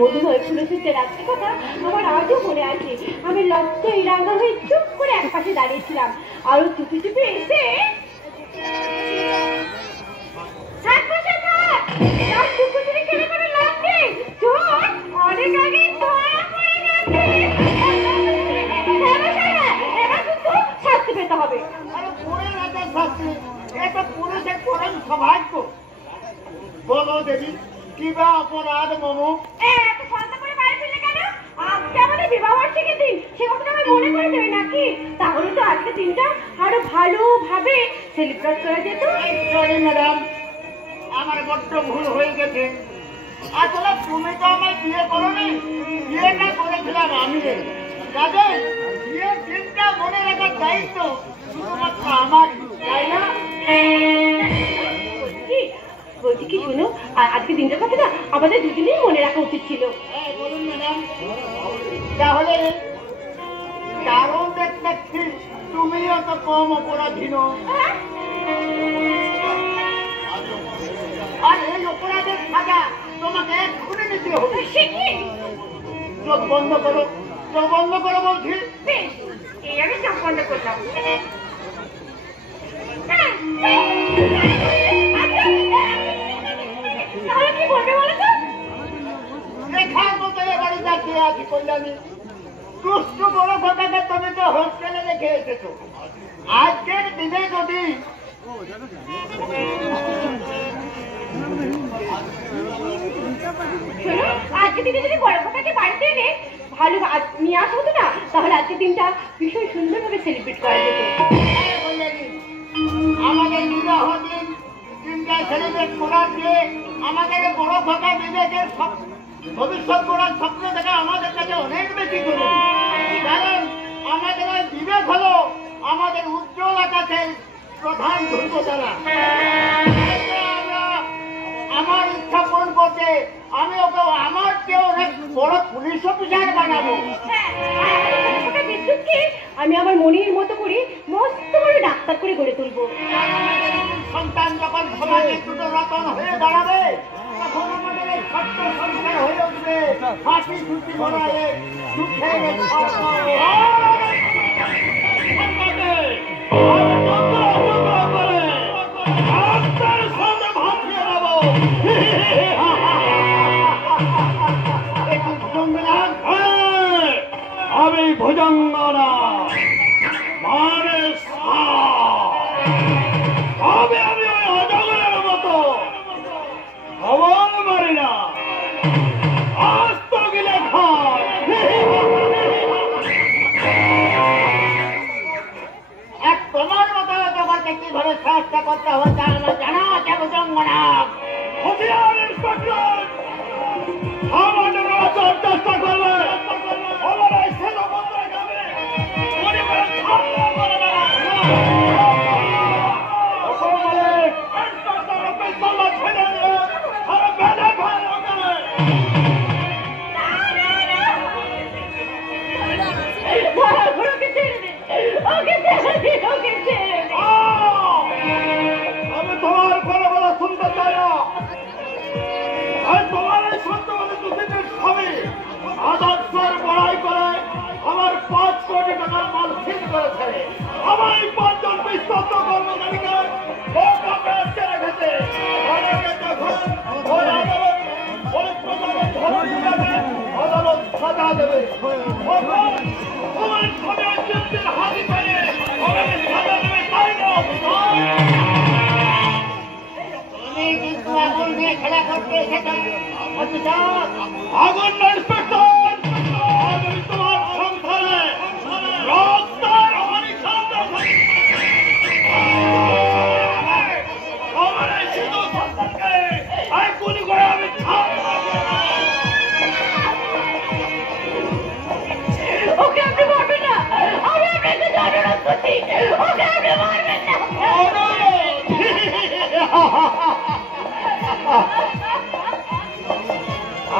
মধুময় ফুলসজ্জার রাত্রি কথা আমার আজও মনে আছে। আমি লজ্জায় রাঙা হয়ে চুপ করে এক পাশে দাঁড়িয়েছিলাম, আরো চুপি চুপি এসে অনেক আগে এবার কিন্তু শাস্তি পেতে হবে। পুরুষের পরম সৌভাগ্য। বলো দেবী কিবা অপরাধ মম? তাহলে তো আজকে দিনটা আরো ভালোভাবে সেলিব্রেট করা যেত। ম্যাডাম, আমার বড্ড ভুল হয়ে গেছে। আসলে তুমি তো আমায় বিয়ে করোনি, বিয়েটা করেছিলাম আমি। কাজে বিয়ের দিনটা মনে রাখার দায়িত্ব শুধুমাত্র আমার, তাই না? বলছি কি শুনো, আজকে দিনটার কথাটা আমাদের দুদিনেই মনে রাখা উচিত ছিল। বলুন ম্যাডাম। তাহলে কারণ দেখছি তুমিও তো কম অপরাধী নও। আর এই অপরাধের সাজা তোমাকে এক্ষুনি নিতে হবে। চোখ বন্ধ করো, চোখ বন্ধ করো বলছি। এই আমি চোখ বন্ধ করলাম। তাহলে কি বলবে বলো তো? রেখার মতো এবারে দাঁড়িয়ে আছি কল্যাণী। দুষ্টু বড় কথাটা তুমি তো হোস্টেলে রেখে এসেছো। আজকের দিনে যদি আজকে দিনে যদি বড় কথাকে বাড়িতে এনে ভালো নিয়ে আসা হতো না, তাহলে আজকের দিনটা ভীষণ সুন্দরভাবে সেলিব্রেট করা যেত। আমাদের বিবাহ দিন দিনটা সেলিব্রেট করার দিয়ে আমাদের বড় কথা বিবেকের ভবিষ্যৎ করার স্বপ্ন দেখা আমাদের কাছে অনেক বেশি গুরু। কারণ আমাদের ওই বিবেক হলো আমাদের উজ্জ্বল আকাশের প্রধান ধ্রুবতারা। আমরা আমার ইচ্ছা পূরণ করতে আমি ওকে আমার চেয়ে অনেক বড় পুলিশ অফিসার বানাবো। বিদ্যুৎকে আমি আমার মনের মতো করে মস্ত বড় ডাক্তার করে গড়ে তুলবো। সন্তান যখন সমাজে দুটো রতন হয়ে দাঁড়াবে, তখন আমাদের এই ছোট্ট সংসার হয়ে উঠবে হাসি খুশি ভরায়ে সুখের আমি ভুজঙ্গনা মানে তবে আমি ওই অজগরের মতো খবর মারি না, আস্ত গিলে খায়। এক তোমার মতো জগৎকে কিভাবে চেষ্টা করতে হয় তা আমার জানা আছে ভুজঙ্গনা। হুঁশিয়ার ইন্সপেক্টর, আমাদের চেষ্টা করলে আমার এই ছেলে বন্ধুরা যাবে পরিবারের ছাড়া করে না। আমি তোমার কোনো কথা শুনতে চাই না। আমি তোমার এই সত্যবাদী দুঃখের স্বামী আদর্শের বড়াই করে আমার 5 কোটি টাকার মাল সিল করেছে। আমার এই 5 জন বিশ্বস্ত কর্মচারীকে রেখেছে। আদালত সাজা দেবে। তোমার স্বামী হাতি পেয়ে সাজা দেবে, তাই না? তুমি কিন্তু আগুন নিয়ে খেলা করতে এসেছো। আগুন না ইন্সপেক্টর, আমি তোমার সংসারে রক্তের অনিচ্ছা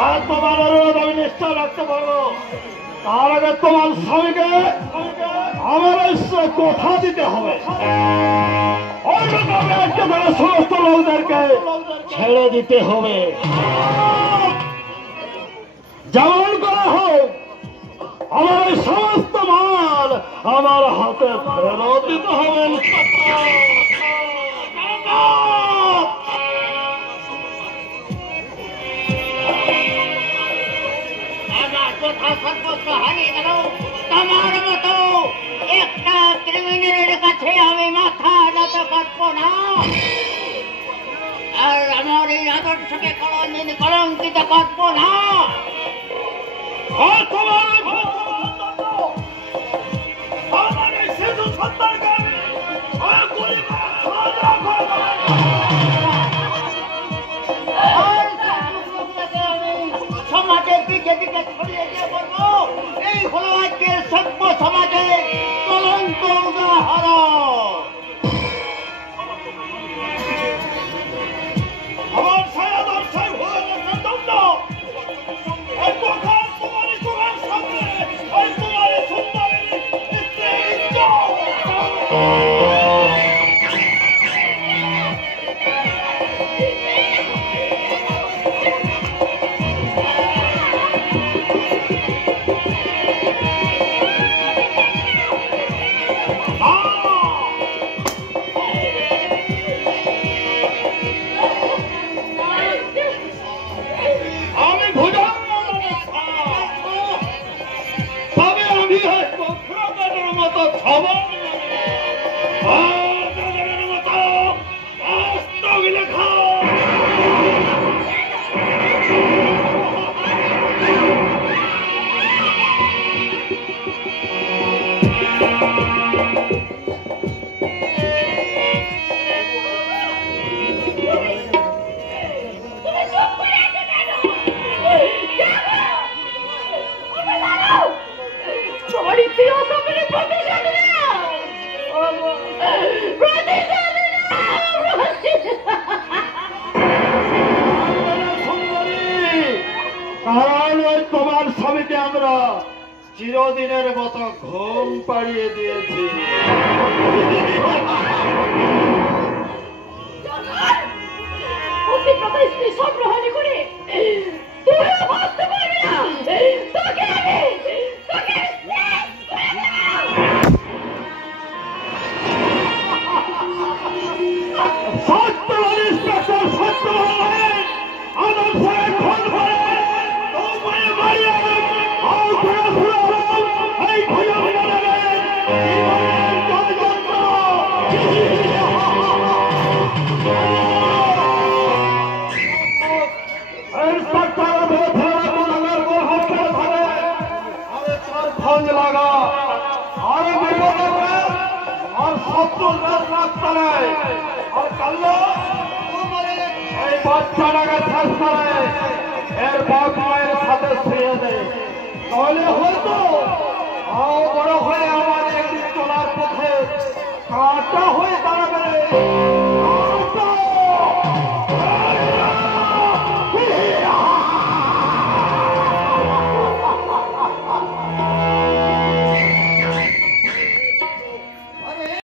আর তোমার অনুরোধ আমি নিশ্চয় রাখতে পারবো। তার আগে তোমার স্বামীকে আমার এসে কথা দিতে হবে। সমস্ত লোকদেরকে ছেড়ে দিতে হবে। যেমন করা হোক আমার এই সমস্ত মাল আমার হাতে ফেরত দিতে হবে। আমার কথা সর্বস্ব হারিয়ে গেল। তোমার মতো একটা ক্রিমিনালের কাছে আমি মাথা নত করবো না। আর আমার এই আদর্শকে কোনদিন কলঙ্কিত করবো না। সমাজের দিকে দিকে ছড়িয়ে দিয়ে বলবো, এই হলো আজকের সভ্য সমাজে কলঙ্ক উদাহরণ। আমার ছায়া ব্যবসায় হয়ে গেছে দণ্ড। এই কথা তোমারই চোখের সামনে ওই তোমারই সুন্দরী স্ত্রী কারণ ওই তোমার স্বামীকে আমরা চিরদিনের মতো ঘুম পাড়িয়ে দিয়েছি। সংগ্রহণ করে তুইও বাঁচতে পারবি না। তোকে সত্যবান ইন্সপেক্টর সত্যবান আমার সাথে ফোন করে তোমায় মারিয়ে আর ঘুরে ঘুরে এই ভয় খোঁজ লাগা আর আর শত্রুর রাস্তা নেই আর কাল্লো এই বাচ্চাটাকে শেষ করে এর বাপ মায়ের সাথে শুয়ে দেয়। তাহলে হয়তো বড় হয়ে আমাদের একদিন চলার পথে কাঁটা হয়ে দাঁড়াবে।